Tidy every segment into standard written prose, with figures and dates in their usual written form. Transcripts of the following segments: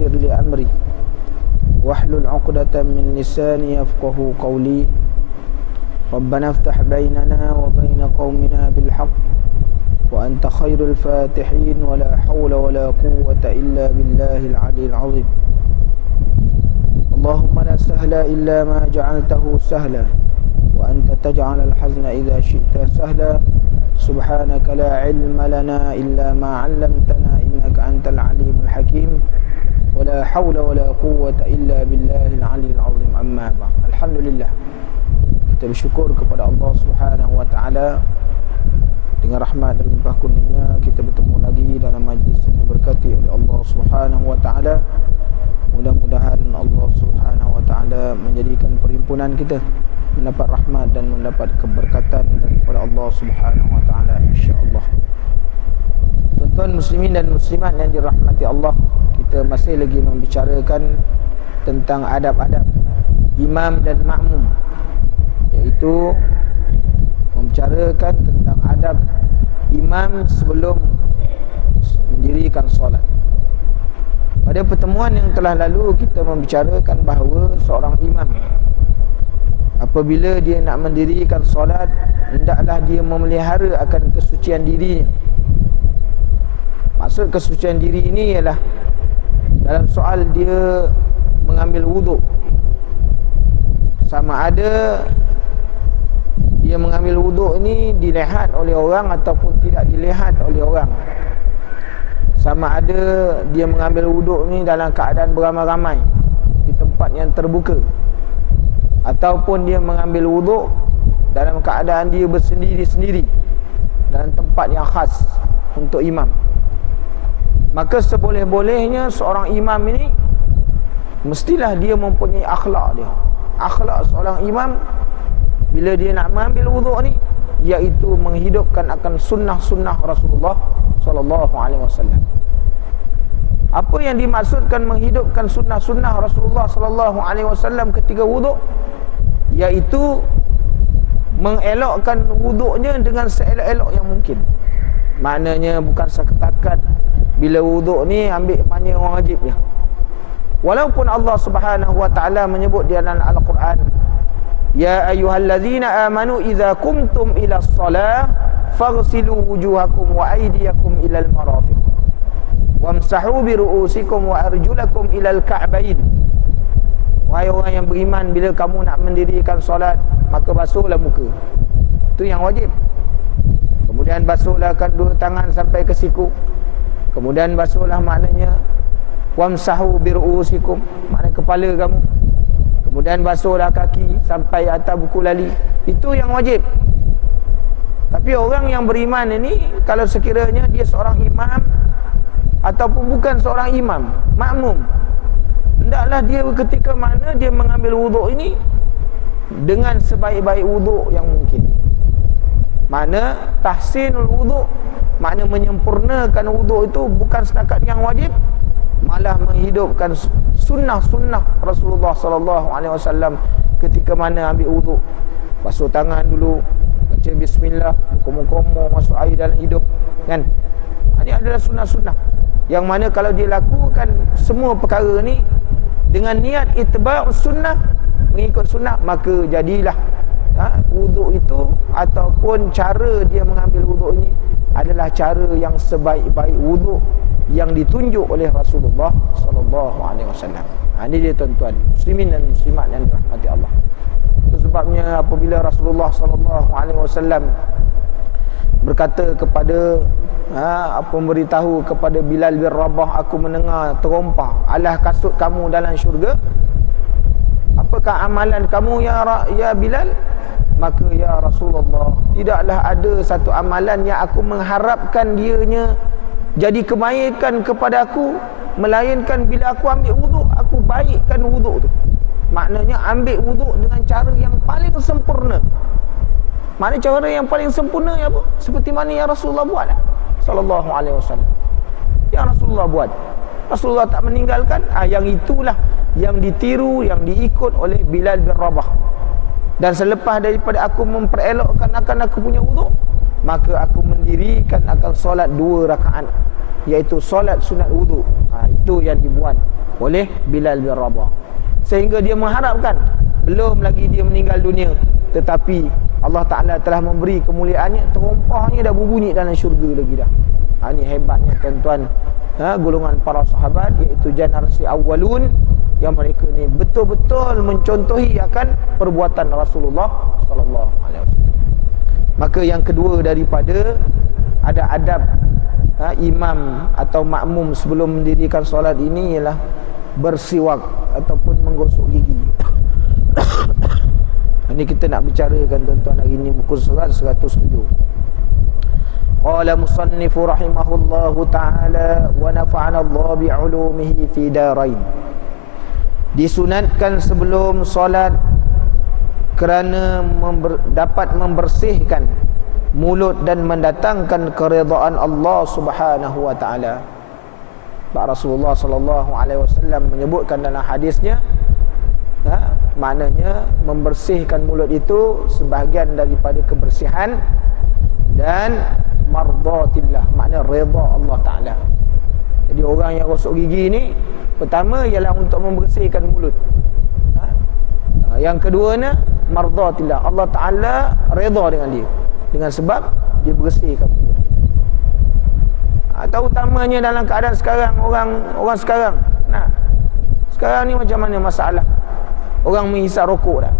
ويسر لي أمري واحلل عقدة من لساني يفقه قولي ربنا افتح بيننا وبين قومنا بالحق وأنت خير الفاتحين ولا حول ولا قوة إلا بالله العلي العظيم اللهم لا سهل إلا ما جعلته سهلا وأنت تجعل الحزن إذا شئت سهلا سبحانك لا علم لنا إلا ما علمتنا إنك أنت العليم الحكيم ولا حول ولا قوة إلا بالله العلي العظيم أما بعد. Alhamdulillah, kita bersyukur kepada Allah Subhanahu wa taala, dengan rahmat dan limpah kurnianya kita bertemu lagi dalam majlis yang diberkati oleh Allah Subhanahu wa taala. Mudah-mudahan Allah Subhanahu wa taala menjadikan perhimpunan kita mendapat rahmat dan mendapat keberkatan daripada Allah Subhanahu wa taala, insya-Allah. Tuan-tuan muslimin dan muslimat yang dirahmati Allah, kita masih lagi membicarakan tentang adab-adab imam dan makmum, iaitu membicarakan tentang adab imam sebelum mendirikan solat. Pada pertemuan yang telah lalu kita membicarakan bahawa seorang imam apabila dia nak mendirikan solat, hendaklah dia memelihara akan kesucian dirinya. Maksud kesucian diri ini ialah dalam soal dia mengambil wuduk, sama ada dia mengambil wuduk ini dilihat oleh orang ataupun tidak dilihat oleh orang, sama ada dia mengambil wuduk ini dalam keadaan beramai-ramai di tempat yang terbuka, ataupun dia mengambil wuduk dalam keadaan dia bersendiri-sendiri dalam tempat yang khas untuk imam. Maka seboleh-bolehnya seorang imam ini mestilah dia mempunyai akhlak dia. Akhlak seorang imam bila dia nak mengambil wuduk ni, iaitu menghidupkan akan sunnah-sunnah Rasulullah sallallahu alaihi wasallam. Apa yang dimaksudkan menghidupkan sunnah-sunnah Rasulullah sallallahu alaihi wasallam ketika wuduk, iaitu mengelokkan wuduknya dengan seelok-elok yang mungkin. Maknanya bukan setakat bila wuduk ni ambil manya orang wajib je. Walaupun Allah Subhanahu wa taala menyebut di dalam Al-Quran, ya ayyuhallazina amanu idza qumtum ila shalah faghsilu wujuhakum wa aydiyakum ilal marafiq wamsahu bi ru'usikum wa arjulakum ilal ka'bayn. Wahai orang yang beriman, bila kamu nak mendirikan solat, maka basuhlah muka. Itu yang wajib. Kemudian basuhlah kedua tangan sampai ke siku. Kemudian basuhlah maknanya wamsahu bi ru'usikum, maknanya kepala kamu. Kemudian basuhlah kaki sampai atas buku lali. Itu yang wajib. Tapi orang yang beriman ini, kalau sekiranya dia seorang imam ataupun bukan seorang imam, makmum, hendaklah dia ketika mana dia mengambil wuduk ini dengan sebaik-baik wuduk yang mungkin. Mana tahsinul wuduk, makna menyempurnakan wuduk itu bukan setakat yang wajib, malah menghidupkan sunnah-sunnah Rasulullah sallallahu alaihi wasallam ketika mana ambil wuduk. Basuh tangan dulu, baca bismillah, komo-komo masuk air dalam hidung, kan? Ini adalah sunnah-sunnah yang mana kalau dia lakukan semua perkara ni dengan niat itba' sunnah, mengikut sunnah, maka jadilah wuduk itu ataupun cara dia mengambil wuduk ini adalah cara yang sebaik-baik wuduk yang ditunjuk oleh Rasulullah sallallahu alaihi wasallam. Ini dia tuan-tuan muslimin dan muslimat yang dirahmati Allah. Itu sebabnya apabila Rasulullah sallallahu alaihi wasallam berkata kepada memberitahu kepada Bilal bin Rabah, aku mendengar terompah alah kasut kamu dalam syurga. Apakah amalan kamu ya Bilal? Maka ya Rasulullah, tidaklah ada satu amalan yang aku mengharapkan dianya jadi kebaikan kepada aku, melainkan bila aku ambil wuduk, aku baikkan wuduk tu. Maknanya ambil wuduk dengan cara yang paling sempurna. Maknanya cara yang paling sempurna ya apa? Seperti mana yang Rasulullah buat sallallahu alaihi wasallam. Yang Rasulullah buat, Rasulullah tak meninggalkan. Yang itulah yang ditiru, yang diikut oleh Bilal bin Rabah. Dan selepas daripada aku memperelokkan akan aku punya wuduk, maka aku mendirikan akan solat 2 rakaat, iaitu solat sunat wuduk. Itu yang dibuat oleh Bilal bin Rabah, sehingga dia mengharapkan, belum lagi dia meninggal dunia, tetapi Allah Ta'ala telah memberi kemuliaannya, terompahnya dah berbunyi dalam syurga lagi dah. Ini hebatnya tuan-tuan, golongan para sahabat, iaitu generasi awalun, yang mereka ni betul-betul mencontohi akan perbuatan Rasulullah sallallahu alaihi wasallam. Maka yang kedua daripada ada adab imam atau makmum sebelum mendirikan solat ini ialah bersiwak ataupun menggosok gigi. Ini kita nak bicarakan tuan-tuan hari ini, muka surat 107. Qala musannifu rahimahullahu ta'ala wa nafa'ana Allah bi'ulumihi fi darain. Disunatkan sebelum solat kerana dapat membersihkan mulut dan mendatangkan keridaan Allah Subhanahu wa taala. Rasulullah sallallahu alaihi wasallam menyebutkan dalam hadisnya, maknanya membersihkan mulut itu sebahagian daripada kebersihan, dan mardatillah, makna redha Allah taala. Jadi orang yang gosok gigi ni, pertama ialah untuk membersihkan mulut. Yang keduanya mardatillah, Allah taala redha dengan dia, dengan sebab dia bersihkan mulut. Atau utamanya dalam keadaan sekarang, orang sekarang, sekarang ni macam mana masalah orang menghisap rokok dah.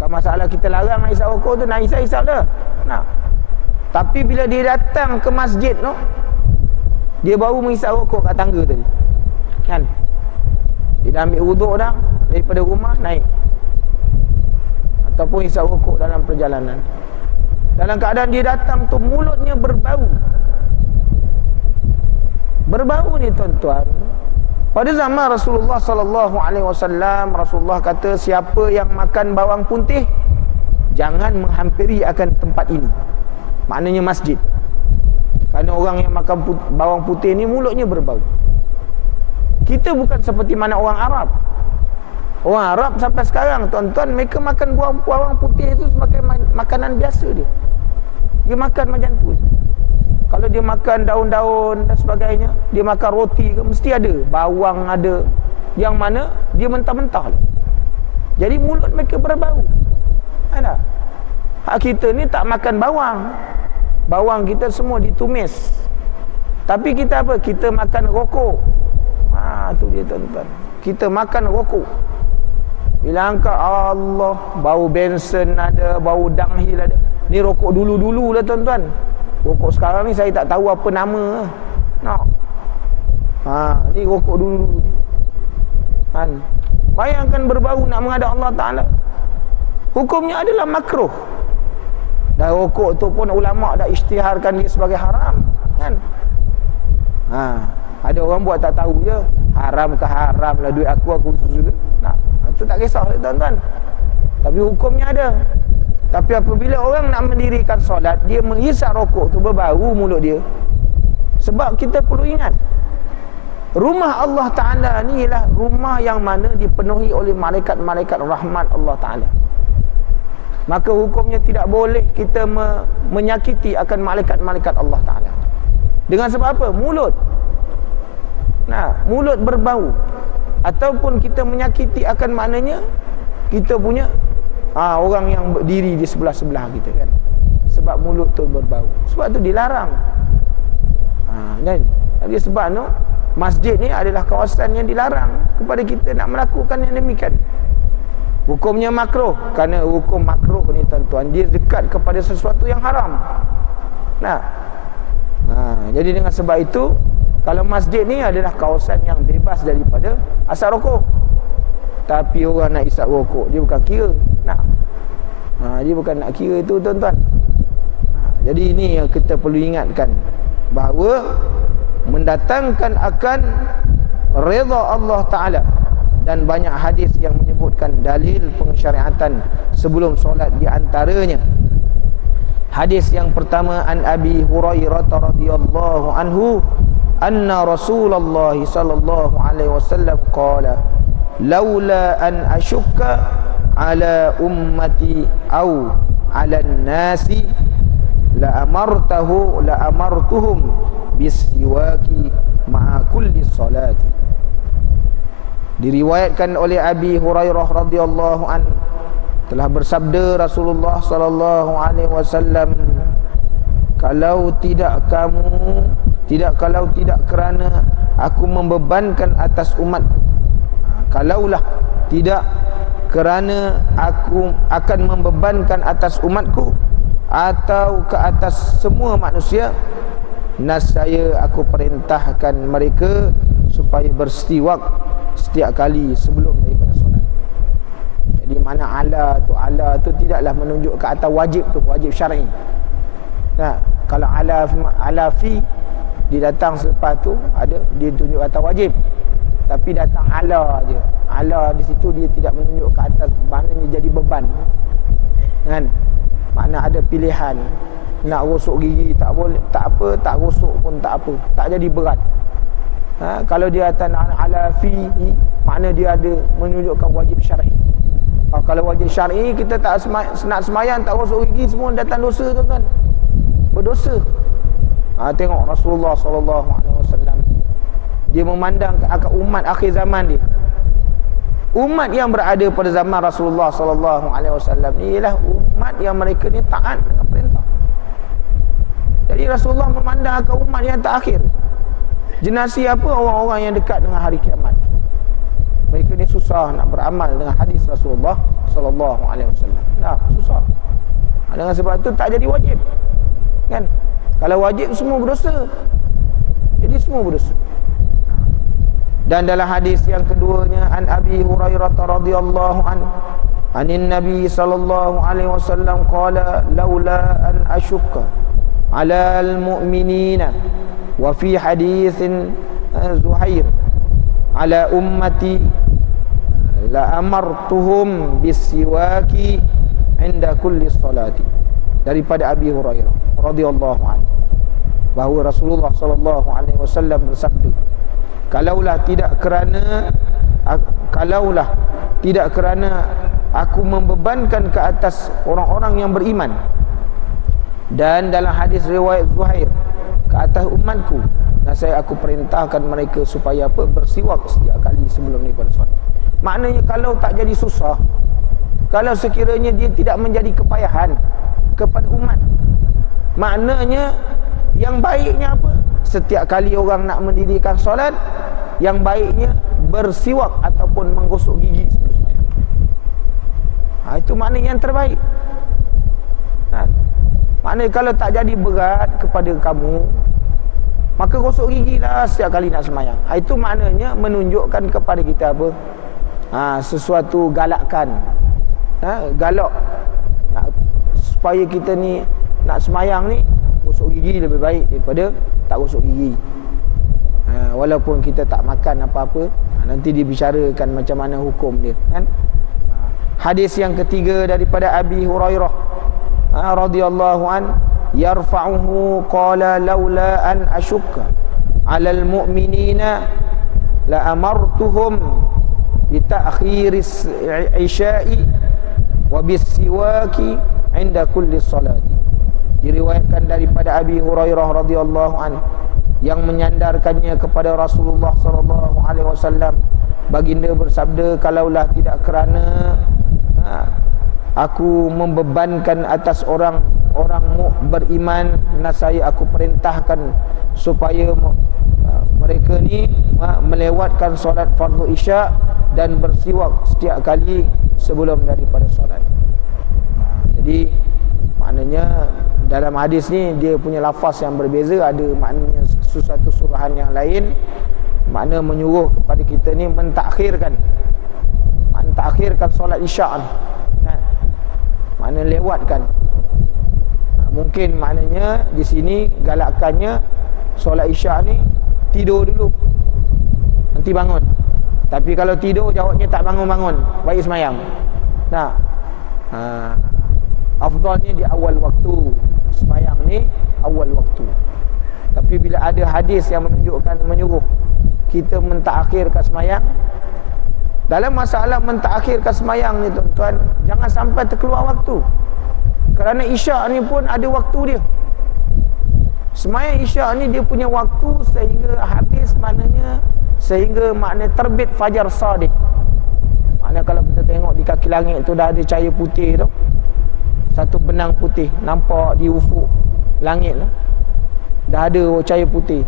Kalau masalah kita larang nak hisap rokok tu, nak hisap dah. Tapi bila dia datang ke masjid tu, dia baru menghisap rokok kat tangga tadi, kan? Dia dah ambil wuduk dah daripada rumah naik, ataupun hisap rokok dalam perjalanan. Dalam keadaan dia datang tu mulutnya berbau. Berbau ni tuan-tuan, pada zaman Rasulullah sallallahu alaihi wasallam, Rasulullah kata, siapa yang makan bawang putih jangan menghampiri akan tempat ini. Maknanya masjid. Kerana orang yang makan bawang putih ni mulutnya berbau. Kita bukan seperti mana orang Arab. Orang Arab sampai sekarang tuan-tuan, mereka makan bawang putih itu sebagai makanan biasa dia. Dia makan macam tu. Kalau dia makan daun-daun dan sebagainya, dia makan roti, mesti ada bawang, ada yang mana dia mentah-mentah. Jadi mulut mereka berbau. Ada. Hak kita ni tak makan bawang. Bawang kita semua ditumis. Tapi kita apa? Kita makan rokok. Tu dia tuan-tuan. Kita makan rokok. Bila angkat, Allah, bau bensin ada, bau danghil ada. Ni rokok dulu-dulu lah tuan-tuan. Rokok sekarang ni saya tak tahu apa nama. Ni rokok dulu-dulu. Bayangkan berbau nak menghadap Allah Ta'ala. Hukumnya adalah makruh. Dan rokok tu pun ulama' dah isytiharkan dia sebagai haram, kan? Ada orang buat tak tahu je. Haram ke haram lah, duit aku susu. Itu tak kisah tuan-tuan. Tapi hukumnya ada. Tapi apabila orang nak mendirikan solat, dia menghisap rokok tu, berbau mulut dia. Sebab kita perlu ingat, rumah Allah Ta'ala ni ialah rumah yang mana dipenuhi oleh malaikat-malaikat rahmat Allah Ta'ala. Maka hukumnya tidak boleh kita menyakiti akan malaikat-malaikat Allah Ta'ala. Dengan sebab apa? Mulut. Mulut berbau. Ataupun kita menyakiti akan maknanya kita punya orang yang berdiri di sebelah-sebelah kita, kan? Sebab mulut tu berbau. Sebab tu dilarang. Jadi sebab tu masjid ni adalah kawasan yang dilarang kepada kita nak melakukan yang demikian. Hukumnya makruh. Kerana hukum makruh ni tuan-tuan, dia dekat kepada sesuatu yang haram. Jadi dengan sebab itu, kalau masjid ni adalah kawasan yang bebas daripada asap rokok. Tapi orang nak isap rokok, dia bukan kira. Dia bukan nak kira itu tuan-tuan. Jadi ini yang kita perlu ingatkan, bahawa mendatangkan akan redha Allah Ta'ala. Dan banyak hadis yang menyebutkan dalil pensyariatan sebelum solat, di antaranya hadis yang pertama, an Abi Hurairah radhiyallahu anhu anna Rasulullah sallallahu alaihi wasallam qala laula an ashukka ala ummati au ala nasi la amartuhum bisiwaki ma'a kulli salati. Diriwayatkan oleh Abi Hurairah radhiyallahu an, telah bersabda Rasulullah sallallahu alaihi wasallam, kalau tidak kerana aku membebankan atas umatku, kalaulah tidak kerana aku akan membebankan atas umatku atau ke atas semua manusia, nascaya aku perintahkan mereka supaya bersiwak setiap kali sebelum daripada solat. Jadi mana ala tu tidaklah menunjuk ke atas wajib tu, wajib syar'i. Nah, kalau ala fi didatang selepas tu ada dia tunjuk atas wajib. Tapi datang ala je. Ala di situ dia tidak menunjuk ke atas, maknanya jadi beban. Kan? Makna ada pilihan. Nak gosok gigi tak boleh, tak apa, tak gosok pun tak apa, tak jadi berat. Kalau dia atas ala fi, makna dia ada menunjukkan wajib syar'i. Kalau wajib syar'i kita tak nak semayang tak gosok gigi, semua datang dosa, tuan-tuan. Berdosa. Tengok Rasulullah sallallahu alaihi wasallam, dia memandang ke umat akhir zaman dia. Umat yang berada pada zaman Rasulullah sallallahu alaihi wasallam ni ialah umat yang mereka ni taat dengan perintah. Jadi Rasulullah memandang ke umat yang terakhir. Generasi apa? Orang-orang yang dekat dengan hari kiamat. Mereka ni susah nak beramal dengan hadis Rasulullah sallallahu alaihi wasallam. Susah. Dengan sebab itu tak jadi wajib. Kan? Kalau wajib semua berdosa. Jadi semua berdosa. Dan dalam hadis yang keduanya, an Abi Hurairah radhiyallahu an, anin Nabi sallallahu alaihi wasallam qala laula an ashukka ala al-mu'minina wa fi haditsin Zuhair ala ummati la amartuhum bisiwaki inda kulli salati. Daripada Abi Hurairah radhiyallahu an, bahawa Rasulullah sallallahu alaihi wasallam bersabda, kalaulah tidak kerana aku membebankan ke atas orang-orang yang beriman, dan dalam hadis riwayat Zuhair, ke atas umatku, saya aku perintahkan mereka supaya apa? Bersiwak setiap kali sebelum daripada solat. Maknanya kalau tak jadi susah, kalau sekiranya dia tidak menjadi kepayahan kepada umat, maknanya yang baiknya apa? Setiap kali orang nak mendirikan solat, yang baiknya bersiwak ataupun menggosok gigi sebelum sembahyang. Itu maknanya yang terbaik. Maknanya kalau tak jadi berat kepada kamu, maka gosok gigi lah setiap kali nak sembahyang. Itu maknanya menunjukkan kepada kita apa? Sesuatu galakan. Galak. Supaya kita ni nak sembahyang ni, gosok gigi lebih baik daripada tak gosok gigi. Walaupun kita tak makan apa-apa, nanti dibicarakan macam mana hukum dia, kan? Hadis yang ketiga daripada Abi Hurairah radhiyallahu an, yarfa'uhu qala laula an ashukka 'alal mu'minina la amartuhum bi ta'khiris isya'i wa bis-siwaki 'inda kulli salati. Diriwayatkan daripada Abi Hurairah radhiyallahu an, yang menyandarkannya kepada Rasulullah sallallahu alaihi wasallam, baginda bersabda, kalaulah tidak kerana aku membebankan atas orang beriman, nascaya aku perintahkan supaya mereka ni melewatkan solat fardu isya dan bersiwak setiap kali sebelum daripada solat. Jadi maknanya dalam hadis ni dia punya lafaz yang berbeza, ada maknanya sesuatu suruhan yang lain, makna menyuruh kepada kita ni mentakhirkan solat isya' ni, kan? Makna lewatkan. Mungkin maknanya di sini galakannya solat isya' ni tidur dulu, nanti bangun. Tapi kalau tidur jawabnya tak bangun-bangun, baik semayang. Afdalnya di awal waktu semayang ni, awal waktu. Tapi bila ada hadis yang menyuruh kita mentakhirkan semayang, dalam masalah mentakhirkan semayang ni tuan-tuan, jangan sampai terkeluar waktu. Kerana isyak ni pun ada waktu dia. Sembahyang isyak ni dia punya waktu sehingga habis, sehingga terbit fajar sadiq. Maknanya kalau kita tengok di kaki langit tu dah ada cahaya putih tu, satu benang putih nampak di ufuk langit tu, dah ada cahaya putih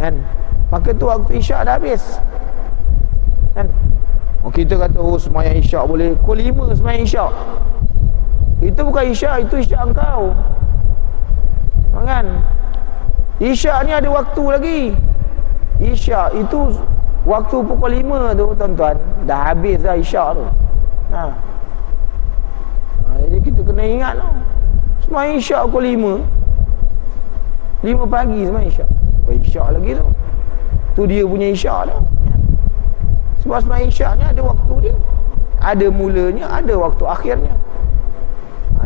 kan, maka tu waktu isyak dah habis kan. Kita kata sembahyang isyak boleh pukul 5 sembahyang isyak. Itu bukan isyak, itu isyak engkau kan. Isyak ni ada waktu lagi. Isyak itu waktu pukul 5 tu tuan-tuan, dah habis dah isyak tu. Jadi kita kena ingat tu, sembahyang isyak pukul 5 pagi sembahyang isyak. Isyak lagi tu dia punya isyak tu. Sebab sembahyang isyak ni ada waktu dia, ada mulanya, ada waktu akhirnya.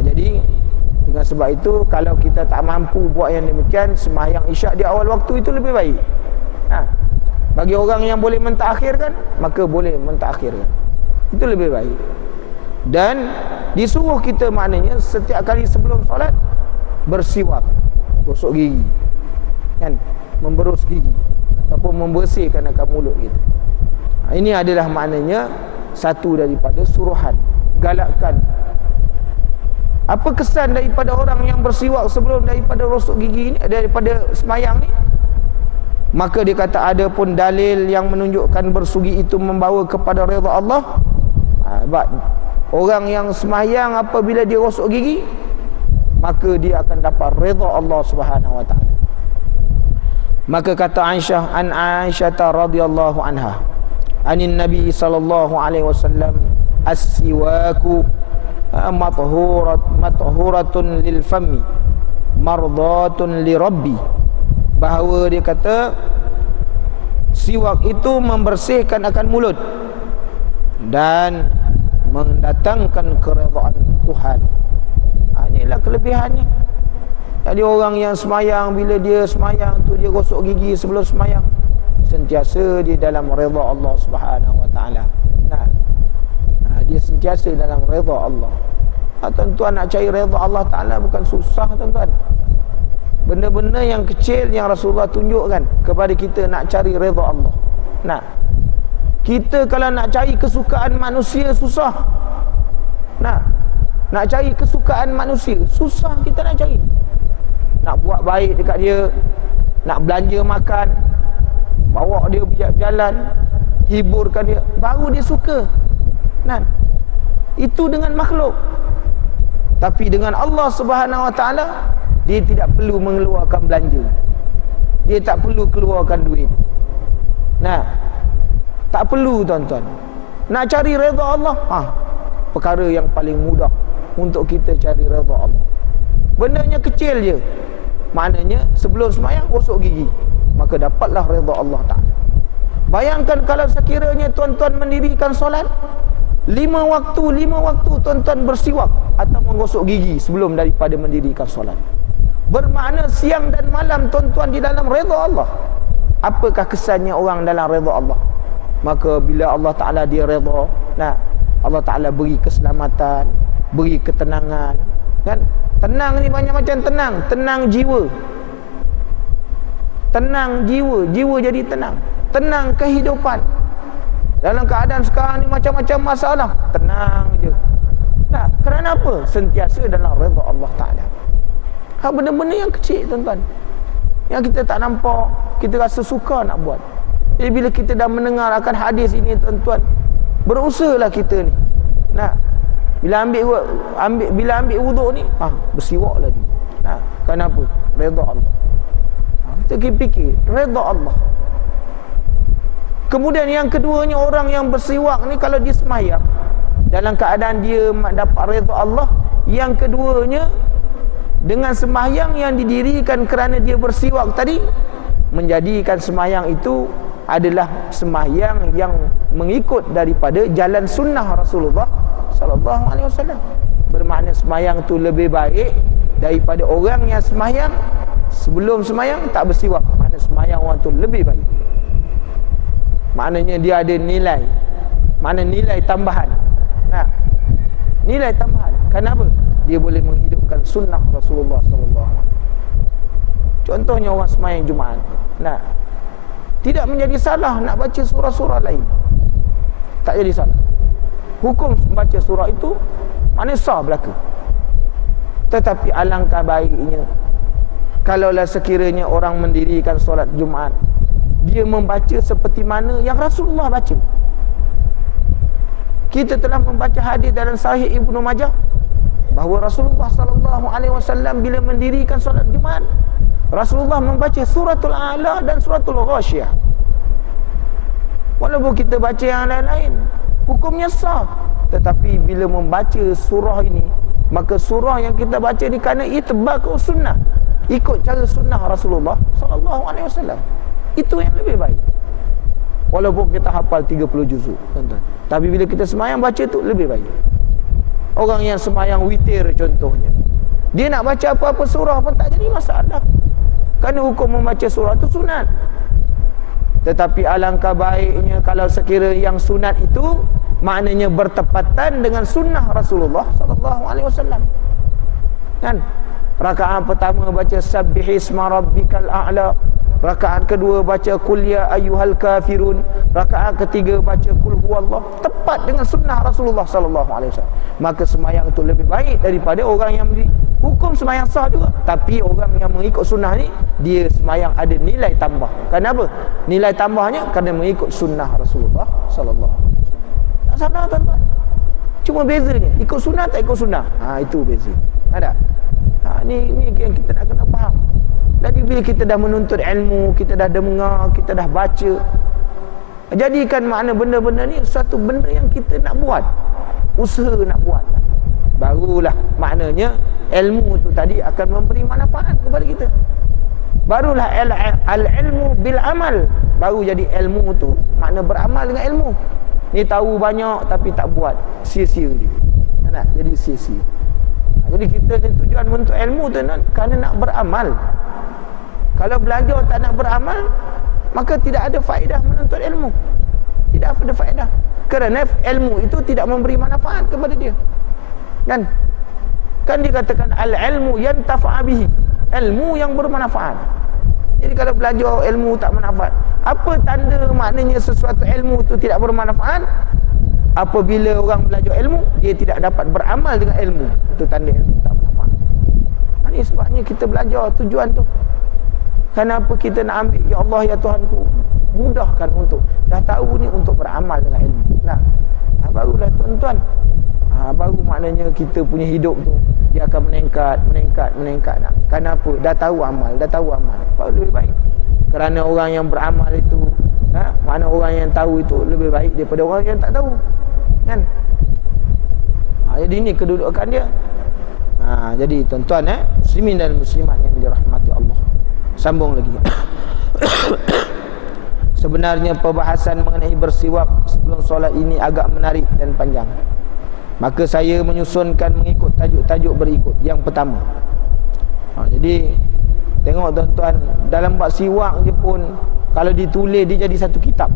Jadi dengan sebab itu, kalau kita tak mampu buat yang demikian, sembahyang isyak di awal waktu itu lebih baik. Bagi orang yang boleh mentakhirkan, maka boleh mentakhirkan, itu lebih baik. Dan disuruh kita, maknanya setiap kali sebelum solat bersiwak, gosok gigi kan, memberus gigi ataupun membersihkan akan mulut kita. Ini adalah maknanya satu daripada suruhan, galakkan. Apa kesan daripada orang yang bersiwak sebelum daripada rosok gigi ni, daripada sembahyang ni? Maka dia kata ada pun dalil yang menunjukkan bersugi itu membawa kepada redha Allah. Orang yang sembahyang apabila dia rosok gigi, maka dia akan dapat redha Allah Subhanahu wa taala. Maka kata Aisyah, an Aisyah radhiyallahu anha, anin Nabi sallallahu alaihi wasallam, as-siwaku mathuratun lil fammi mardatun li rabbi. Bahawa dia kata siwak itu membersihkan akan mulut dan mendatangkan keredaan Tuhan. Inilah kelebihannya. Jadi orang yang semayang, bila dia semayang tu dia gosok gigi sebelum semayang, sentiasa di dalam redha Allah Subhanahu wa taala. Dia sentiasa dalam redha Allah. Tuan-tuan, nak cari redha Allah Taala bukan susah tuan-tuan. Benda-benda yang kecil yang Rasulullah tunjukkan kepada kita nak cari redha Allah. Kita kalau nak cari kesukaan manusia susah. Nak cari kesukaan manusia susah, kita nak cari. Nak buat baik dekat dia, nak belanja makan, bawa dia berjalan, hiburkan dia, baru dia suka. Itu dengan makhluk. Tapi dengan Allah Subhanahu wa taala, dia tidak perlu mengeluarkan belanja. Dia tak perlu keluarkan duit. Tak perlu tuan-tuan. Nak cari redha Allah, perkara yang paling mudah untuk kita cari redha Allah. Bendanya kecil je. Maknanya sebelum sembahyang gosok gigi, maka dapatlah redha Allah Taala. Bayangkan kalau sekiranya tuan-tuan mendirikan solat 5 waktu tuan-tuan bersiwak atau menggosok gigi sebelum daripada mendirikan solat. Bermakna siang dan malam tuan-tuan di dalam redha Allah. Apakah kesannya orang dalam redha Allah? Maka bila Allah Ta'ala dia redha, Allah Ta'ala beri keselamatan, beri ketenangan kan? Tenang ni banyak macam tenang. Tenang jiwa. Tenang jiwa. Jiwa jadi tenang. Tenang kehidupan. Dalam keadaan sekarang ni macam-macam masalah, tenang je. Kerana apa? Sentiasa dalam redha Allah Ta'ala. Benda-benda yang kecil tuan-tuan, yang kita tak nampak, kita rasa suka nak buat. Jadi bila kita dah mendengar akan hadis ini tuan-tuan, berusahalah kita ni. Bila ambil wuduk ni, bersiwaklah dia. Kenapa? Redha Allah. Kita fikir redha Allah. Kemudian yang keduanya, orang yang bersiwak ni kalau dia sembahyang dalam keadaan dia dapat redha Allah, yang keduanya dengan sembahyang yang didirikan kerana dia bersiwak tadi, menjadikan sembahyang itu adalah sembahyang yang mengikut daripada jalan sunnah Rasulullah sallallahu alaihi wasallam. Bermakna sembahyang itu lebih baik daripada orang yang sembahyang sebelum sembahyang tak bersiwak. Makna sembahyang orang itu lebih baik. Maknanya dia ada nilai. Makna nilai tambahan. Nilai tambahan. Kenapa? Dia boleh menghidupkan sunnah Rasulullah sallallahu alaihi wasallam. Contohnya orang sembahyang Jumaat. Nah, tidak menjadi salah nak baca surah-surah lain. Tak jadi salah. Hukum membaca surah itu maknanya sah belaka. Tetapi alangkah baiknya kalaulah sekiranya orang mendirikan solat Jumaat, dia membaca seperti mana yang Rasulullah baca. Kita telah membaca hadis dalam Sahih Ibnu Majah bahawa Rasulullah sallallahu alaihi wasallam bila mendirikan solat Jumaat, Rasulullah membaca suratul A'la dan suratul Ghasyiyah. Walaupun kita baca yang lain-lain, hukumnya sah. Tetapi bila membaca surah ini, maka surah yang kita baca ni kerana itbaqu sunnah, ikut cara sunnah Rasulullah sallallahu alaihi wasallam. Itu yang lebih baik. Walaupun kita hafal 30 juzuk, tuan-tuan. Tapi bila kita sembahyang baca tu lebih baik. Orang yang sembahyang witir contohnya, dia nak baca apa-apa surah pun tak jadi masalah. Kerana hukum membaca surah tu sunat. Tetapi alangkah baiknya kalau sekira yang sunat itu maknanya bertepatan dengan sunnah Rasulullah sallallahu alaihi wasallam. Kan? Rakaat pertama baca sabbihisma rabbikal a'la, rakaat kedua baca qul ya ayyuhal kafirun, rakaat ketiga baca qul huwallah, tepat dengan sunnah Rasulullah sallallahu alaihi wasallam. Maka sembahyang itu lebih baik daripada orang yang hukum sembahyang sah juga, tapi orang yang mengikut sunnah ni dia sembahyang ada nilai tambah. Kenapa? Nilai tambahnya kerana mengikut sunnah Rasulullah sallallahu alaihi wasallam. Tak salah tuan-tuan. Cuma bezanya ikut sunnah tak ikut sunnah. Itu beza. Ada? Ni yang kita nak kena faham. Jadi bila kita dah menuntut ilmu, kita dah dengar, kita dah baca, jadikan makna benda-benda ni satu benda yang kita nak buat, usaha nak buat. Barulah maknanya ilmu tu tadi akan memberi manfaat kepada kita. Barulah al-ilmu bil amal. Baru jadi ilmu tu makna beramal dengan ilmu. Ni tahu banyak tapi tak buat, sia-sia dia. Tak jadi sia-sia. Jadi kita ni tujuan menuntut ilmu tu kerana nak beramal. Kalau belajar tak nak beramal, maka tidak ada faedah menuntut ilmu. Tidak ada faedah. Kerana ilmu itu tidak memberi manfaat kepada dia. Kan? Kan dikatakan al-ilmu yantafa'a bihi. Ilmu yang bermanfaat. Jadi kalau belajar ilmu tak manfaat, apa tanda maknanya sesuatu ilmu itu tidak bermanfaat? Apabila orang belajar ilmu, dia tidak dapat beramal dengan ilmu. Itu tanda ilmu tak manfaat. Ini sebabnya kita belajar tujuan tu. Kenapa kita nak ambil, ya Allah ya Tuhanku, mudahkan untuk dah tahu ni untuk beramal dengan ilmu. Nah, barulah tuan-tuan, baru maknanya kita punya hidup tu dia akan meningkat. Nah, kenapa? Dah tahu amal, baru lebih baik. Kerana orang yang beramal itu, mana orang yang tahu itu lebih baik daripada orang yang tak tahu. Kan? Jadi ini kedudukan dia. Jadi tuan-tuan, muslimin dan muslimat yang dirahmati Allah. Sambung lagi. Sebenarnya perbahasan mengenai bersiwak sebelum solat ini agak menarik dan panjang. Maka saya menyusunkan mengikut tajuk-tajuk berikut. Yang pertama, jadi tengok tuan-tuan, dalam bab siwak je pun kalau ditulis dia jadi satu kitab.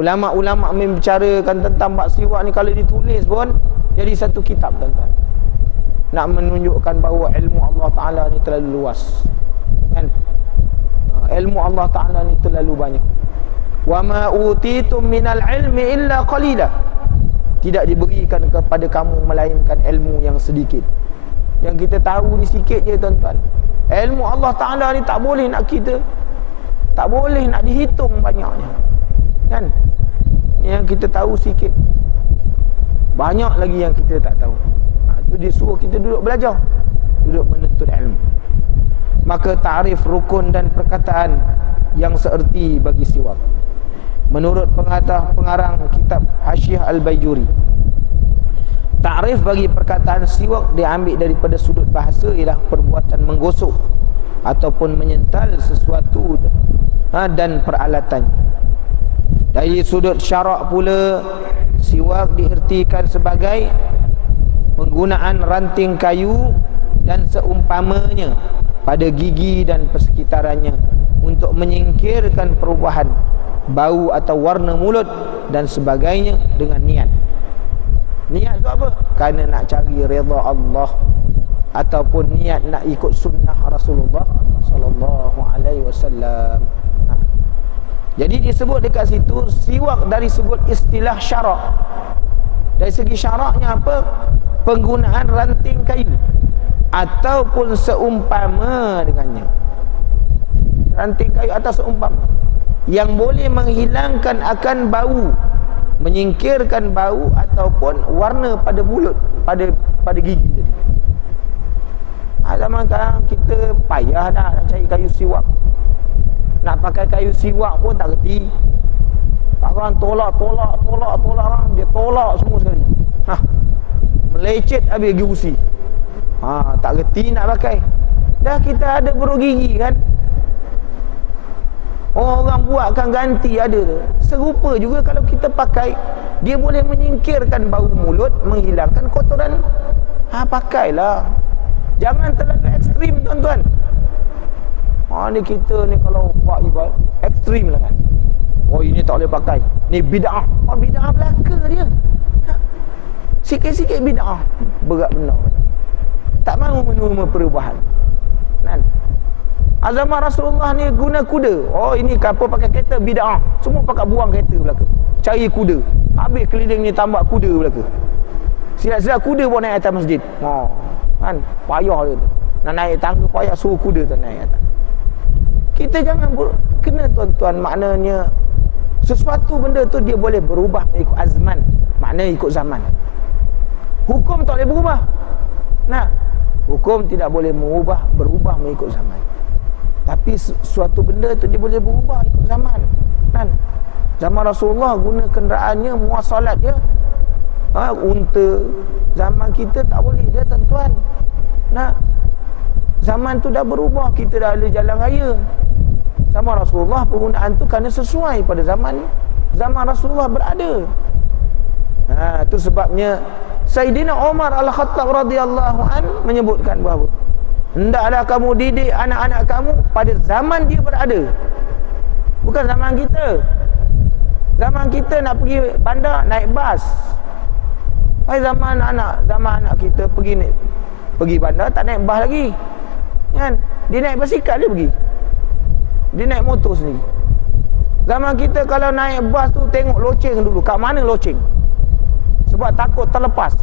Ulama-ulama membicarakan tentang bab siwak ni, kalau ditulis pun jadi satu kitab tuan-tuan. Nak menunjukkan bahawa ilmu Allah Ta'ala ni terlalu luas. Kan? Ilmu Allah Ta'ala ni terlalu banyak. Wa ma utitum minal ilmi illa qalila. Tidak diberikan kepada kamu melainkan ilmu yang sedikit. Yang kita tahu ni sikit je tuan-tuan. Ilmu Allah Ta'ala ni tak boleh nak kita, tak boleh nak dihitung banyaknya. Kan? Yang kita tahu sikit, banyak lagi yang kita tak tahu. Itu dia suruh kita duduk belajar, duduk menuntut ilmu. Maka ta'rif rukun dan perkataan yang seerti bagi siwak. Menurut pengarang kitab Hasyiah Al-Baijuri, ta'rif bagi perkataan siwak diambil daripada sudut bahasa ialah perbuatan menggosok ataupun menyental sesuatu dan peralatan. Dari sudut syarak pula, siwak diertikan sebagai penggunaan ranting kayu dan seumpamanya pada gigi dan persekitarannya untuk menyingkirkan perubahan bau atau warna mulut dan sebagainya dengan niat. Niat tu apa? Kerana nak cari redha Allah. ataupun niat nak ikut sunnah Rasulullah sallallahu alaihi wasallam. Jadi disebut dekat situ siwak dari sudut istilah syarak. Dari segi syaraknya apa? Penggunaan ranting kayu ataupun seumpama dengannya. Ranting kayu atau seumpama yang boleh menghilangkan akan bau, menyingkirkan bau ataupun warna pada mulut, pada gigi tadi. Zaman sekarang kita payah dah nak cari kayu siwak. Nak pakai kayu siwak pun tak reti. Orang tolak orang, dia tolak semua sekali. Melecet habis gigi usi. Tak reti nak pakai. Dah kita ada beruk gigi kan. Orang buatkan ganti ada tu. Serupa juga kalau kita pakai, dia boleh menyingkirkan bau mulut, menghilangkan kotoran. Pakailah. Jangan terlalu ekstrim tuan-tuan. Ni kita ni kalau buat ibadat ekstrim lah kan. Ini tak boleh pakai. Ni bid'ah. Bid'ah belaka dia. Sikit-sikit bid'ah. Berat benar. Tak mahu menerima perubahan. Kan? Zaman Rasulullah ni guna kuda. Ini kapal pakai kereta bid'ah. Semua pakai buang kereta belaka. Cari kuda. Habis keliling ni tambak kuda belaka. Silap-silap kuda pun naik atas masjid. Kan? Payah dia tu. Nak naik tangga payah, suruh kuda tu naik atas. Kita jangan kena tuan-tuan, maknanya sesuatu benda tu dia boleh berubah mengikut azman, maknanya ikut zaman. Hukum tak boleh berubah. Hukum tidak boleh berubah mengikut zaman. Tapi suatu benda tu dia boleh berubah ikut zaman. Kan? Zaman Rasulullah guna kenderaannya, muasalat dia. Unta. Zaman kita tak boleh dia tuan-tuan. Zaman tu dah berubah, kita dah ada jalan raya. Zaman Rasulullah penggunaan tu kerana sesuai pada zaman Rasulullah berada. Itu sebabnya Sayyidina Umar Al-Khattab radhiyallahu an menyebutkan bahawa hendaklah kamu didik anak-anak kamu pada zaman dia berada. Bukan zaman kita. Zaman kita nak pergi bandar naik bas. Zaman anak kita pergi bandar tak naik bas lagi. Kan? Dia naik basikal dia pergi. Dia naik motor sendiri. Zaman kita kalau naik bas tu tengok loceng dulu. Kat mana loceng? Sebab takut terlepas.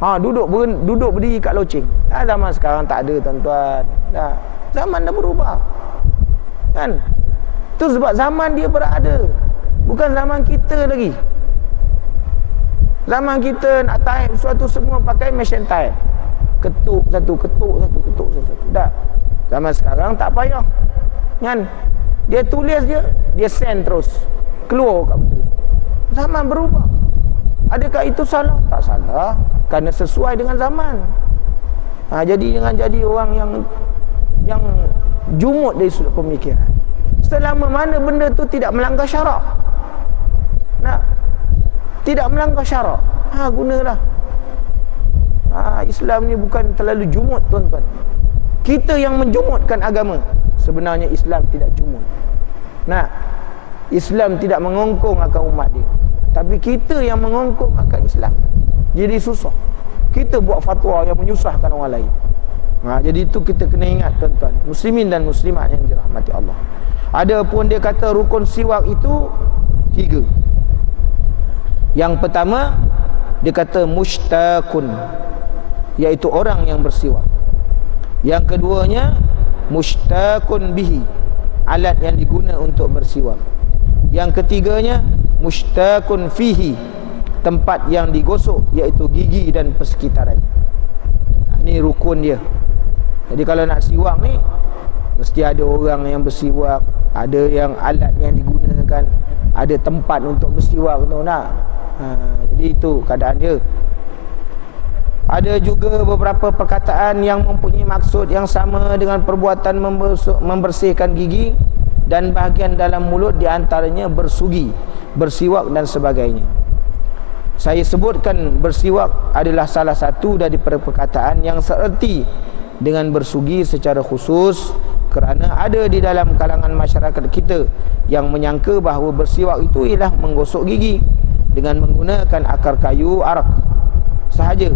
Duduk berdiri kat loceng. Zaman sekarang tak ada tuan-tuan. Zaman dah berubah. Kan? Tu sebab zaman dia berada. Bukan zaman kita lagi. Zaman kita nak type sesuatu semua pakai machine type. Ketuk satu. Dah. Zaman sekarang tak payah. Kan? Dia tulis dia send terus. Keluar kat betul. Zaman berubah. Adakah itu salah? Tak salah. Kerana sesuai dengan zaman. Jadi jangan jadi orang yang jumut dari sudut pemikiran. Selama mana benda tu tidak melanggar syarak. Tidak melanggar syarak. Gunalah. Islam ni bukan terlalu jumut tuan-tuan. Kita yang menjumutkan agama. Sebenarnya Islam tidak jumut. Islam tidak mengongkong akan umat dia. Tapi kita yang mengongkong akan Islam. Jadi susah. Kita buat fatwa yang menyusahkan orang lain. Jadi itu kita kena ingat tuan-tuan. Muslimin dan muslimat yang dirahmati Allah. Adapun dia kata rukun siwak itu 3. Yang pertama dia kata mushtaqun, iaitu orang yang bersiwak. Yang keduanya mushtaqun bihi, alat yang diguna untuk bersiwak. Yang ketiganya mushtaqun fihi, tempat yang digosok, iaitu gigi dan persekitarannya. Ini rukun dia. Jadi kalau nak siwak ni mesti ada orang yang bersiwak, ada yang alat yang digunakan, ada tempat untuk bersiwak tu jadi itu keadaan dia. Ada juga beberapa perkataan yang mempunyai maksud yang sama dengan perbuatan membersihkan gigi dan bahagian dalam mulut, di antaranya bersugi, bersiwak dan sebagainya. Saya sebutkan bersiwak adalah salah satu dari perkataan yang seerti dengan bersugi secara khusus, kerana ada di dalam kalangan masyarakat kita yang menyangka bahawa bersiwak itu ialah menggosok gigi dengan menggunakan akar kayu arak sahaja,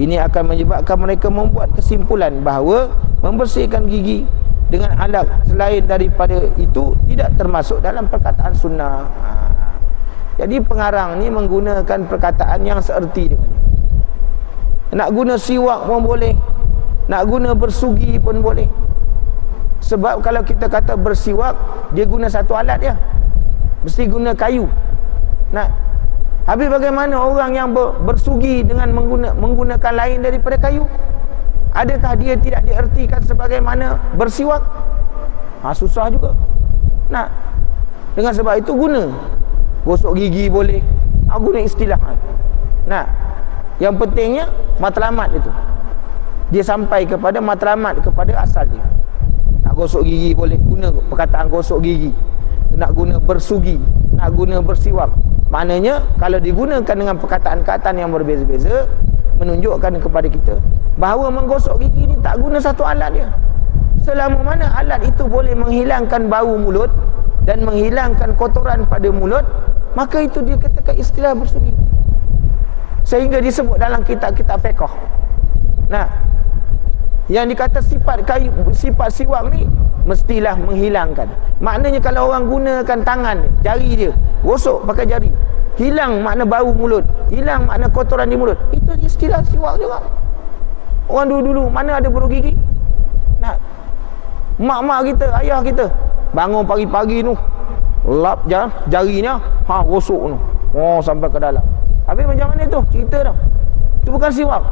Ini akan menyebabkan mereka membuat kesimpulan bahawa membersihkan gigi dengan alat selain daripada itu tidak termasuk dalam perkataan sunnah. Jadi pengarang ni menggunakan perkataan yang seerti dengannya. Nak guna siwak pun boleh, nak guna bersugi pun boleh. Sebab kalau kita kata bersiwak, dia guna satu alat dia, mesti guna kayu. Nah, habis bagaimana orang yang bersugi dengan menggunakan lain daripada kayu? Adakah dia tidak diertikan sebagaimana bersiwak? Susah juga. Nah, dengan sebab itu guna gosok gigi boleh, guna istilah. Nah, yang pentingnya matlamat itu, dia sampai kepada matlamat, kepada asal dia. Nak gosok gigi boleh, guna perkataan gosok gigi. Nak guna bersugi, nak guna bersiwak. Maknanya kalau digunakan dengan perkataan-perkataan yang berbeza-beza, menunjukkan kepada kita bahawa menggosok gigi ni tak guna satu alat dia. Selama mana alat itu boleh menghilangkan bau mulut dan menghilangkan kotoran pada mulut, maka itu dia katakan istilah bersugi. Sehingga disebut dalam kitab-kitab fiqh. Nah, yang dikata sifat kayu, sifat siwak ni mestilah menghilangkan. Maknanya kalau orang gunakan tangan, jari dia, gosok pakai jari, hilang makna bau mulut, hilang makna kotoran di mulut. Itu istilah siwak juga. Orang dulu-dulu mana ada bulu gigi? Nah, mak-mak kita, ayah kita bangun pagi-pagi tu, lap jarinya, gosok tu, sampai ke dalam. Habis macam mana tu? Cerita dah. Itu bukan siwak.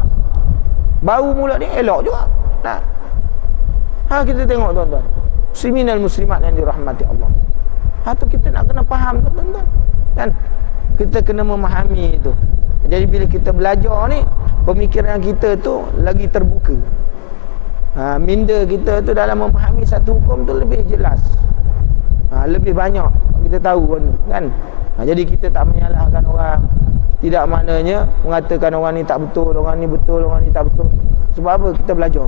Bau mulut ni elok juga. Nah, kita tengok tuan-tuan, muslimin dan muslimat yang dirahmati Allah. Tu kita nak kena faham tu tuan-tuan. Kan? Kita kena memahami itu. Jadi bila kita belajar ni, pemikiran kita tu lagi terbuka. Minda kita tu dalam memahami satu hukum tu lebih jelas. Lebih banyak kita tahu kan. Jadi kita tak menyalahkan orang. Tidak maknanya mengatakan orang ni tak betul, orang ni betul, orang ni tak betul. Sebab apa? Kita belajar.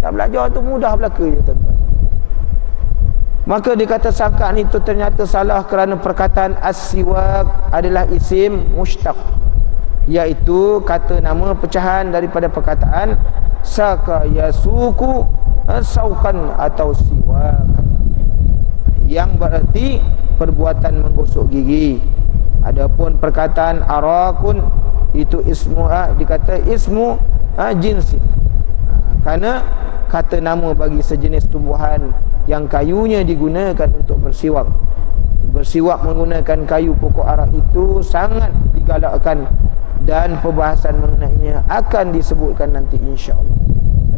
Tak belajar tu mudah belaka je tuan-tuan. Maka dikata sangkaan itu ternyata salah kerana perkataan as-siwak adalah isim mushtaq, iaitu kata nama pecahan daripada perkataan saka yasuku, saukan atau siwak, yang berarti perbuatan menggosok gigi. Adapun perkataan arakun itu ismu, dikata ismu jinsi, kerana kata nama bagi sejenis tumbuhan yang kayunya digunakan untuk bersiwak. Bersiwak menggunakan kayu pokok arak itu sangat digalakkan dan perbahasan mengenainya akan disebutkan nanti insya-Allah.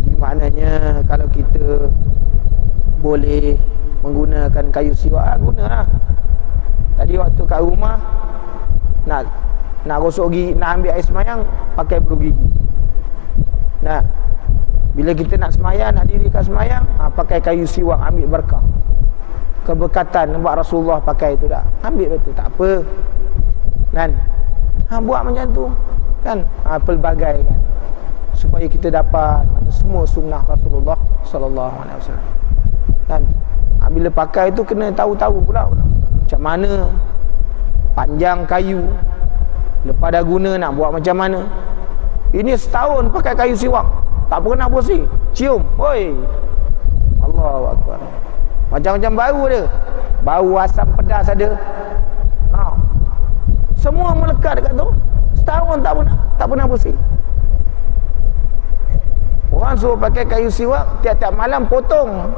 Jadi maknanya kalau kita boleh menggunakan kayu siwak, gunalah. Tadi waktu kat rumah nak gosok gigi, nak ambil air semayang, pakai bulu gigi. Nah, bila kita nak semayang, nak dirikan semayang, pakai kayu siwak, ambil berkah. Keberkatan nampak Rasulullah pakai itu dah. Ambil betul, tak apa. Kan? Buat macam tu. Kan? Pelbagai kan. Supaya kita dapat semua sunnah Rasulullah sallallahu alaihi wasallam. Kan? Bila pakai itu kena tahu-tahu pula macam mana panjang kayu, lepas dah guna nak buat macam mana. Ini setahun pakai kayu siwak, tak pernah bersih, cium, oi, Allahu Akbar. Macam-macam bau dia, bau asam pedas ada. Semua melekat dekat tu, setahun tak pernah bersih. Orang suruh pakai kayu siwak, tiap-tiap malam potong.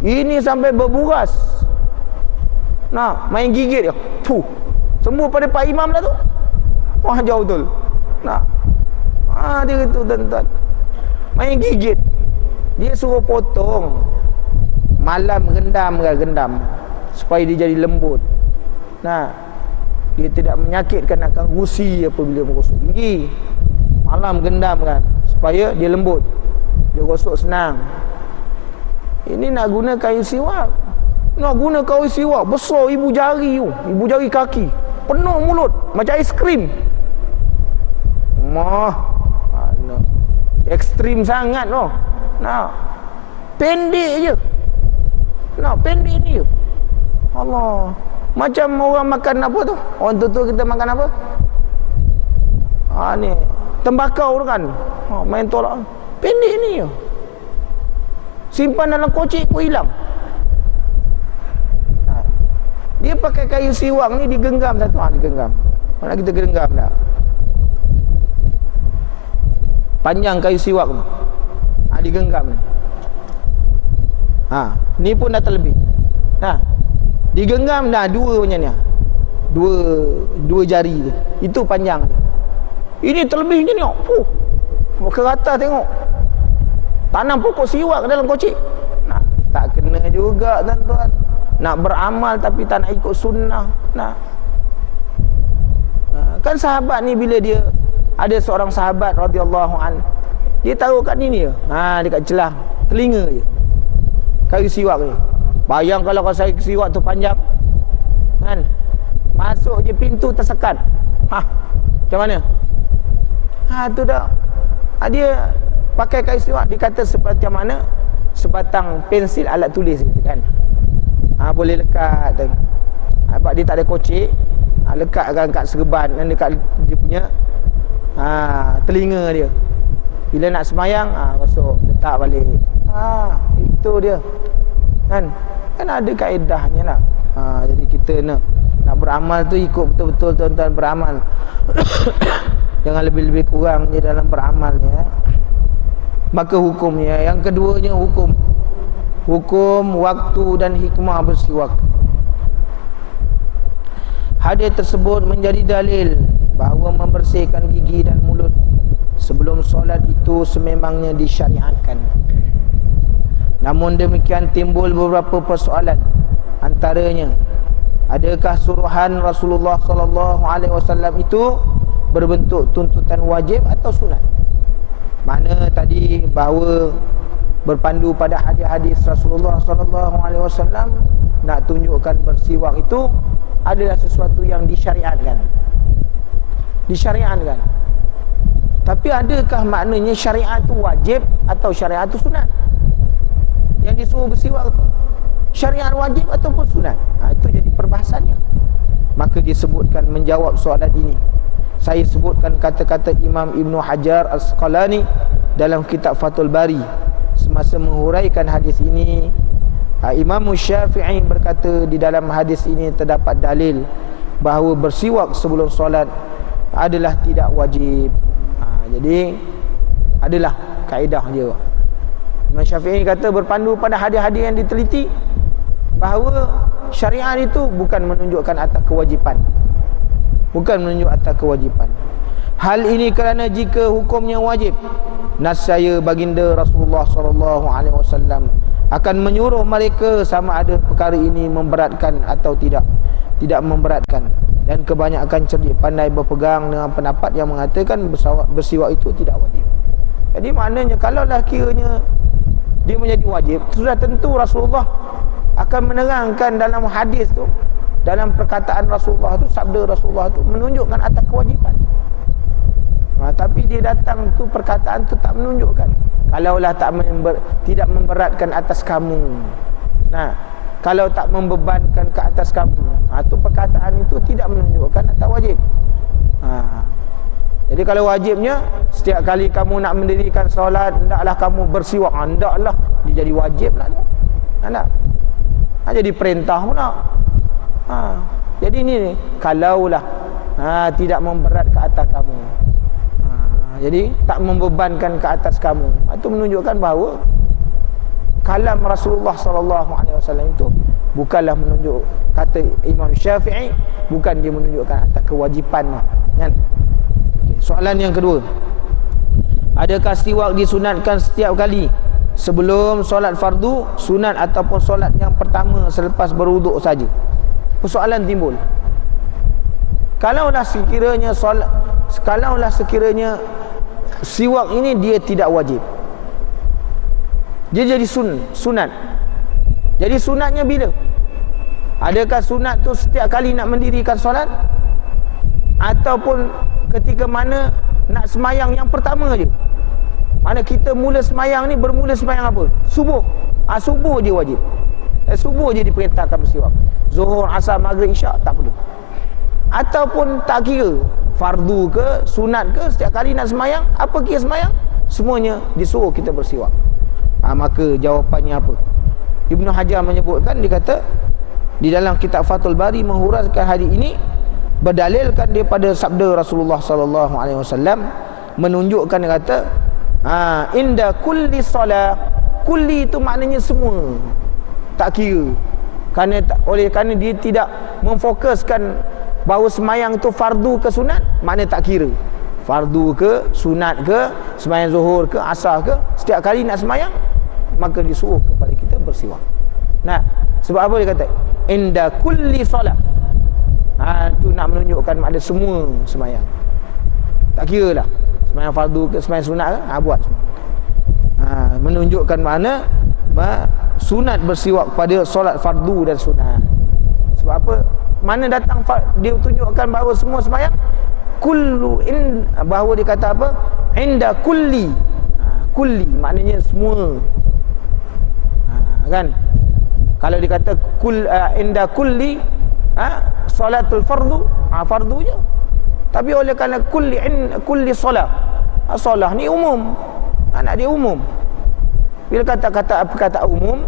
Ini sampai berburas. Main gigit dia. Semua pada Pak Imam lah tu. Wah, jauh betul. Dia kata tuan-tuan, main gigit. Dia suruh potong. Malam gendam supaya dia jadi lembut. Dia tidak menyakitkan akan gusi apabila menggosok gigi. Malam gendam kan supaya dia lembut, dia gosok senang. Ini nak guna kayu siwak, nak guna kayu siwak besar ibu jari kaki, penuh mulut macam aiskrim. Ekstrim sangat loh. Pendek je. Pendek ni je. Allah. Macam orang makan apa tu? Orang tua kita makan apa? Ni tembakau tu kan. Main tolak. Pendek ni. Simpan dalam kocik pun hilang. Dia pakai kayu siwak ni digenggam satu. Digenggam. Mana kita genggam dah. Panjang kayu siwak tu. Digenggam ni. Ni pun dah terlebih. Digenggam dah dua macam ni. Dua jari tu. Itu panjang tu. Ini terlebih macam ni. Ke atas tengok. Tanam pokok siwak dalam kocik. Tak kena juga tuan-tuan. Nak beramal tapi tak nak ikut sunnah. Kan sahabat ni bila dia ada seorang sahabat radhiyallahu an, dia taruh kat ni dekat celah telinga je kayu siwak ni. Bayang kalau kayu siwak tu panjang kan, masuk je pintu tersekat. Macam mana? Tu dah. Dia pakai kayu siwak dikata seperti mana sebatang pensil alat tulis gitu kan. Boleh lekat tu. Sebab dia tak ada kocik, lekatkan kat serban dan dekat dia punya telinga dia. Bila nak semayang, gosok, letak balik. Itu dia. Kan ada kaedahnya lah. Jadi kita nak beramal tu ikut betul-betul tuan-tuan beramal. Jangan lebih-lebih kurang je dalam beramalnya. Maka hukumnya, yang keduanya hukum waktu dan hikmah bersiwak. Hadis tersebut menjadi dalil bahawa membersihkan gigi dan mulut sebelum solat itu sememangnya disyariatkan. Namun demikian timbul beberapa persoalan. Antaranya, adakah suruhan Rasulullah sallallahu alaihi wasallam itu berbentuk tuntutan wajib atau sunat? Mana tadi bahawa berpandu pada hadis-hadis Rasulullah sallallahu alaihi wasallam nak tunjukkan bersiwak itu adalah sesuatu yang disyariatkan. Tapi adakah maknanya syariat itu wajib atau syariat itu sunat? Yang disuruh bersiwak itu syariat wajib ataupun sunat? Itu jadi perbahasannya. Maka disebutkan menjawab soalan ini, saya sebutkan kata-kata Imam Ibn Hajar Al-Asqalani dalam kitab Fathul Bari semasa menghuraikan hadis ini. Imam Syafi'i berkata di dalam hadis ini terdapat dalil bahawa bersiwak sebelum solat adalah tidak wajib. Jadi adalah kaedah dia. Imam Syafi'i kata berpandu pada hadis-hadis yang diteliti bahawa syariat itu bukan menunjukkan atas kewajipan. Hal ini kerana jika hukumnya wajib, nascaya baginda Rasulullah sallallahu alaihi wasallam akan menyuruh mereka sama ada perkara ini memberatkan atau tidak memberatkan. Dan kebanyakan cerdik pandai berpegang dengan pendapat yang mengatakan bersiwak itu tidak wajib. Jadi maknanya kalaulah kiranya dia menjadi wajib, sudah tentu Rasulullah akan menerangkan dalam hadis tu, dalam perkataan Rasulullah tu, sabda Rasulullah tu menunjukkan atas kewajipan. Tapi dia datang tu, perkataan tu tak menunjukkan. Kalaulah tidak memberatkan atas kamu, kalau tak membebankan ke atas kamu, tu perkataan itu tidak menunjukkan atas wajib. Jadi kalau wajibnya, setiap kali kamu nak mendirikan solat, hendaklah kamu bersiwak. Hendaklah, dia jadi wajib lah tu. Tak? Jadi perintah pula. Jadi ini kalaulah tidak memberat ke atas kamu, jadi tak membebankan ke atas kamu, itu menunjukkan bahawa kalam Rasulullah sallallahu alaihi wasallam itu bukanlah menunjuk, kata Imam Syafi'i, bukan dia menunjukkan atas kewajipan kan. Soalan yang kedua, adakah siwak disunatkan setiap kali sebelum solat fardu, sunat ataupun solat yang pertama selepas berwuduk saja? Persoalan timbul. Kalaulah sekiranya siwak ini dia tidak wajib, dia jadi sunat. Jadi sunatnya bila? Adakah sunat tu setiap kali nak mendirikan solat, ataupun ketika mana nak semayang yang pertama je? Mana kita mula semayang ni, bermula semayang apa? Subuh. Subuh je wajib. Subuh je diperintahkan bersiwak. Zuhur, asar, maghrib, isyak tak perlu. Ataupun tak kira, fardu ke, sunat ke, setiap kali nak semayang, apa kira semayang? Semuanya disuruh kita bersiwak. Maka jawapannya apa? Ibnu Hajar menyebutkan, dia kata di dalam kitab Fathul Bari menghuraikan hadis ini, berdalilkan daripada sabda Rasulullah sallallahu alaihi wasallam, menunjukkan, dia kata inda kulli salat, kulli itu maknanya semua, tak kira. Kerana dia tidak memfokuskan bahawa semayang itu fardu ke sunat, maknanya tak kira fardu ke, sunat ke, semayang zuhur ke, asar ke, setiap kali nak semayang maka disuruh kepada kita bersiwak. Nah, sebab apa dia kata inda kulli salat? Itu nak menunjukkan makna semua semayang, tak kira lah semayang fardu ke, semayang sunat ke, buat semua. Menunjukkan makna sunat bersiwak pada solat fardu dan sunat. Sebab apa? Mana datang dia tunjukkan bahawa semua semayang, bahawa dia kata apa? Inda kulli. Kulli maknanya semua. Kan? Kalau dia kata inda kulli salatul fardu, fardu je. Tapi oleh kerana kulli solat, solat ni umum. Nak dia umum. Bila kata umum,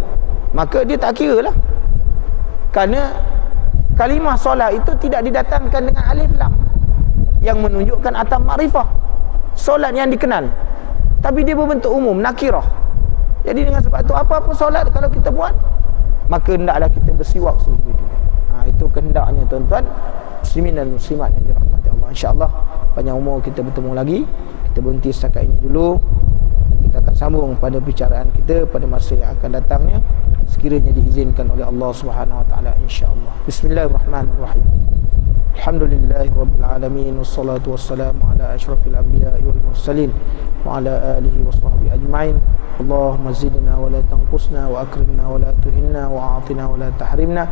maka dia tak kira lah. Kerana kalimah solat itu tidak didatangkan dengan alif lam yang menunjukkan atas makrifah, solat yang dikenal, tapi dia berbentuk umum, nakirah. Jadi dengan sebab itu, apa-apa solat kalau kita buat, maka hendaklah kita bersiwak sebelum itu. Itu kehendaknya tuan-tuan muslimin dan muslimat yang dirahmati Allah. InsyaAllah panjang umur kita bertemu lagi. Kita berhenti setakat ini dulu. Kita akan sambung pada bicaraan kita pada masa yang akan datangnya, sekiranya diizinkan oleh Allah Subhanahu wa taala, insyaallah. Bismillahirrahmanirrahim. Alhamdulillahirabbil alamin, wassalatu wassalamu ala asyrafil anbiya'i wal mursalin wa ala alihi washabbihi ajmain. Allahumma zidna wa la tanqusna wa akrimna wa la tuhinna wa a'tina wa la tahrimna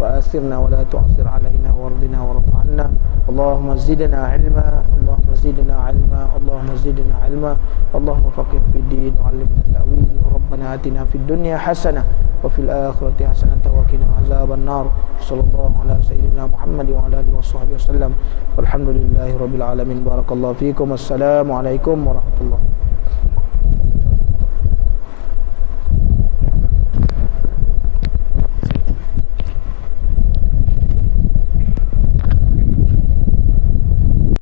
wa athirna wa la tu'sir alaina wardina warda 'anna. Allahumma zidna ilma, Allahumma zidna ilma, Allahumma zidna ilma, Allahumma faqih fid din wa 'allimna ta'wil. Rabbana atina fid dunya hasanah wa fil akhirati hasanah wa qina azaban nar. Sallallahu ala sayyidina Muhammad wa ala alihi washabbihi wasallam. Walhamdulillahirabbil alamin. Barakallahu fiikum. Assalamualaikum warahmatullahi wabarakatuh.